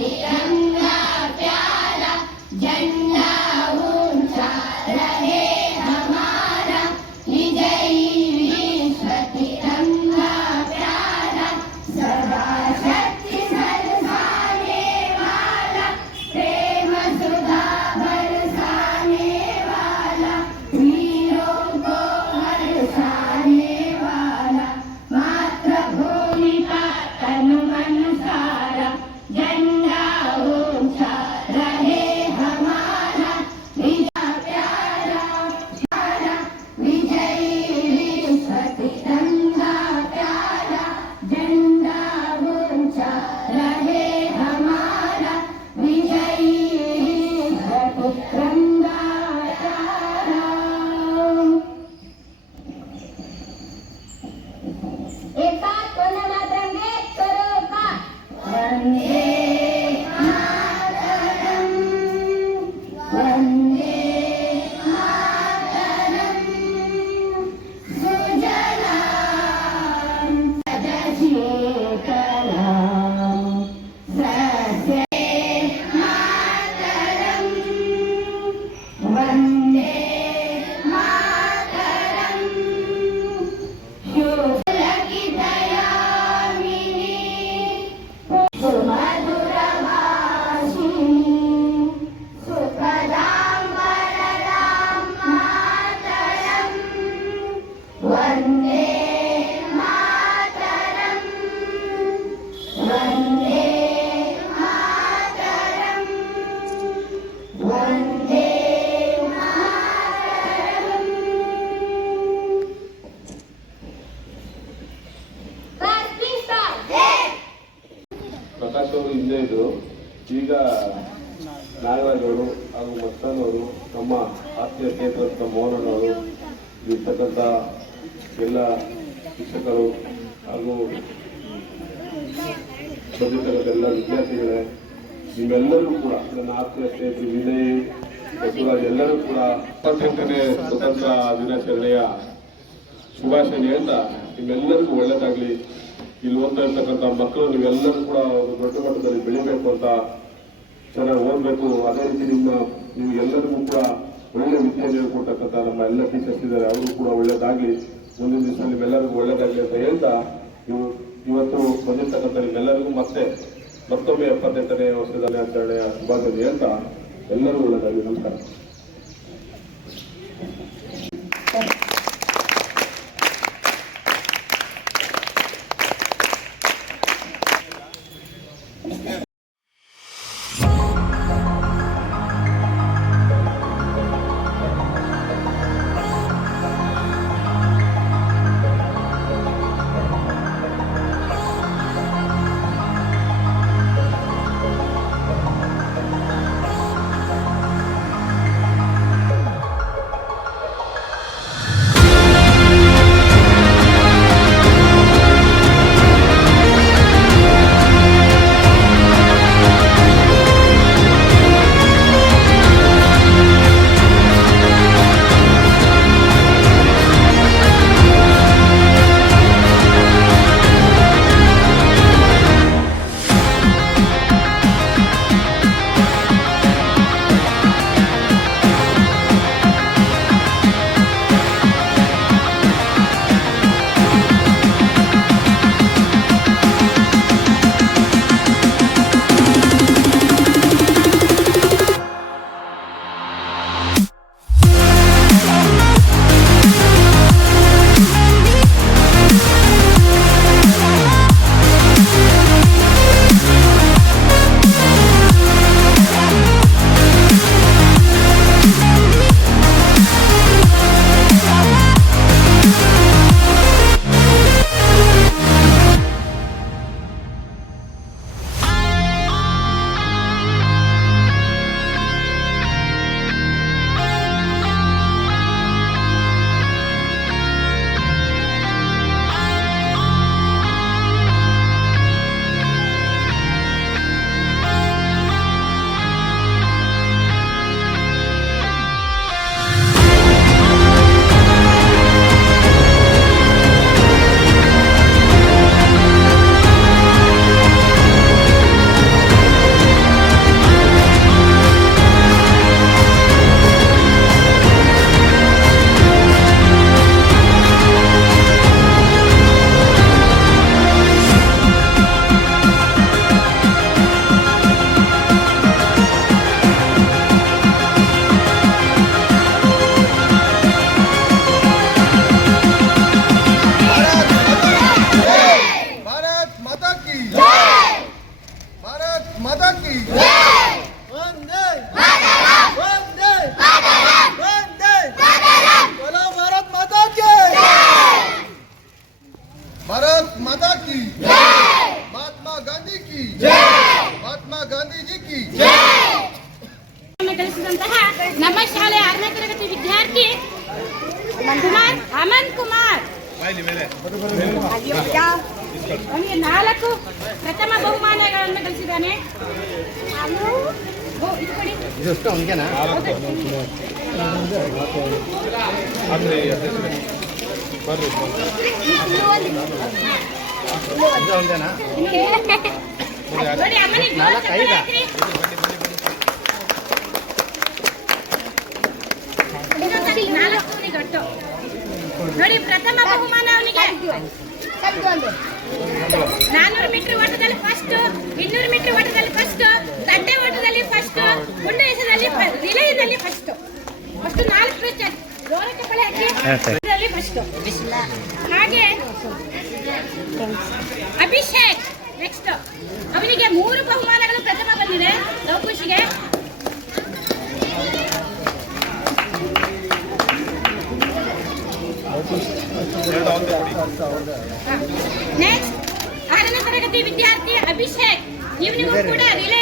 Yeah. ಅವರು ನಮ್ಮ ಆತ್ಮೀಯ ಸ್ನೇಹಿತರಂತ ಮೋಹನವರು ಇರ್ತಕ್ಕಂಥ ಎಲ್ಲ ಶಿಕ್ಷಕರು ಹಾಗೂ ಬಂದಿರ್ತಕ್ಕಂಥ ಎಲ್ಲ ವಿದ್ಯಾರ್ಥಿಗಳೇ, ನಿಮ್ಮೆಲ್ಲರೂ ಕೂಡ, ನನ್ನ ಆತ್ಮೀಯ ಸ್ನೇಹಿತರು ವಿನಯ್, ಬಸವರಾಜ್, ಎಲ್ಲರೂ ಕೂಡ ಇಪ್ಪತ್ತೆಂಟನೇ ಸ್ವತಂತ್ರ ದಿನಾಚರಣೆಯ ಶುಭಾಶಯ ಹೇಳ್ತಾ, ನಿಮ್ಮೆಲ್ಲರಿಗೂ ಒಳ್ಳೇದಾಗಲಿ. ಇಲ್ಲಿ ಓದ್ತಾ ಇರ್ತಕ್ಕಂಥ ಮಕ್ಕಳು ನೀವೆಲ್ಲರೂ ಕೂಡ ದೊಡ್ಡ ಮಟ್ಟದಲ್ಲಿ ಬೆಳಿಬೇಕು ಅಂತ ಚೆನ್ನಾಗಿ ಓದಬೇಕು. ಅದೇ ರೀತಿ ನಿಮ್ಮ ನೀವು ಎಲ್ಲರಿಗೂ ಕೂಡ ಒಳ್ಳೆ ವಿದ್ಯಾರ್ಥಿಗಳು ಕೊಟ್ಟಕ್ಕಂಥ ನಮ್ಮ ಎಲ್ಲ ಟೀಚರ್ಸ್ ಇದ್ದಾರೆ, ಅವರು ಕೂಡ ಒಳ್ಳೇದಾಗಲಿ. ಮುಂದಿನ ದಿವಸ ನಿಮ್ಮೆಲ್ಲರಿಗೂ ಒಳ್ಳೇದಾಗಲಿ ಅಂತ ಹೇಳ್ತಾ ಇವು, ಇವತ್ತು ಬಂದಿರ್ತಕ್ಕಂಥ ನಿಮ್ಮೆಲ್ಲರಿಗೂ ಮತ್ತೆ ಮತ್ತೊಮ್ಮೆ ಎಪ್ಪತ್ತೆಂಟನೇ ವರ್ಷದಲ್ಲಿ ಆಚರಣೆಯ ಶುಭಾಶಯ ಹೇಳ್ತಾ ಎಲ್ಲರೂ ಒಳ್ಳೇದಾಗಲಿ. ನಮಸ್ಕಾರ. की महात्मा गांधी की महात्मा ಗಾಂಧಿ ಜಿ ಕಿ ಗಳಿಸಿದಂತಹ ನಮ್ಮ ಶಾಲೆಯ ಆರನೇ ತರಗತಿ ವಿದ್ಯಾರ್ಥಿ ಕುಮಾರ್ ಅಮನ್ ಕುಮಾರ್ ಅವನಿಗೆ ನಾಲ್ಕು ಪ್ರಥಮ ಬಹುಮಾನಗಳನ್ನು ಗಳಿಸಿದ್ದಾನೆ ಬರ್ರಿ ಇದು. ಇನ್ನೊಂದ್ಸರಿ ನಾಲ್ಕು ಅವನಿಗೆ ನೋಡಿ ಪ್ರಥಮ ಬಹುಮಾನ ಅವನಿಗೆ. ನಾನೂರು ಮೀಟರ್ ಓಟದಲ್ಲಿ ಫಸ್ಟ್ ಇನ್ನೂರು ಮೀಟರ್ ಓಟದಲ್ಲಿ ಫಸ್ಟ್ ತಟ್ಟೆ ಓಟದಲ್ಲಿ ಫಸ್ಟ್ ಗುಂಡು ಎಸೆದಲ್ಲಿ ರಿಲೇಯಲ್ಲಿ ಫಸ್ಟ್ ಫಸ್ಟ್ ನಾಲ್ಕು ಜೋರ ಚಪ್ಪಳೆ ಹಾಕಿ. ಫಸ್ಟ್ ಹಾಗೆ ಅಭಿಷೇಕ್ ನೆಕ್ಸ್ಟ್ ಅವನಿಗೆ ಮೂರು ಬಹುಮಾನಗಳು ಪ್ರಥಮ ಬಂದಿದೆ. ಲವಕುಶಿಗೆ ನೆಕ್ಸ್ಟ್ ಆರನೇ ತರಗತಿ ವಿದ್ಯಾರ್ಥಿ ಅಭಿಷೇಕ್. ಇವನಿಗೂ ಕೂಡ ರಿಲೇ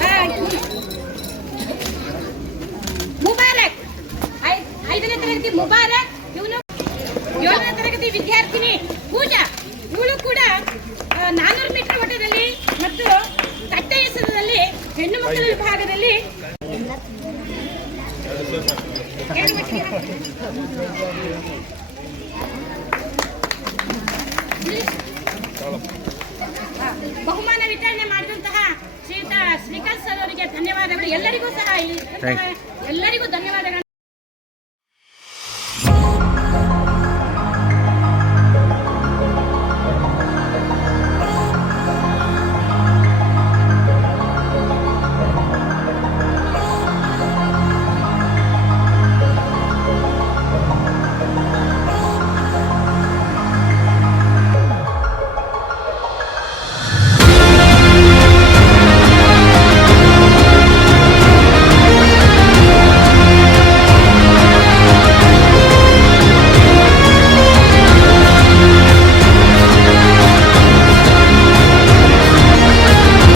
ಆ, ಮುಬಾರಕ್ ಐ- ಐದನೇ ತರಗತಿ ಮುಬಾರಕ್. ಇವನು ಏಳನೇ ತರಗತಿ ವಿದ್ಯಾರ್ಥಿನಿ. ಪೂಜಾ ಇವಳು ಕೂಡ ನಾನೂರು ಮೀಟರ್ ಓಟದಲ್ಲಿ ಮತ್ತು ತಟ್ಟೆ ಎಸೆತದಲ್ಲಿ ಹೆಣ್ಣು ಮಕ್ಕಳ ವಿಭಾಗದಲ್ಲಿ ಬಹುಮಾನ ವಿತರಣೆ ಮಾಡಿದಂತಹ ಶ್ರೀಯುತ ಶ್ರೀಕಾಂತ್ ಸರ್ ಅವರಿಗೆ ಧನ್ಯವಾದಗಳು. ಎಲ್ಲರಿಗೂ ಸಹ ಎಲ್ಲರಿಗೂ ಧನ್ಯವಾದಗಳು.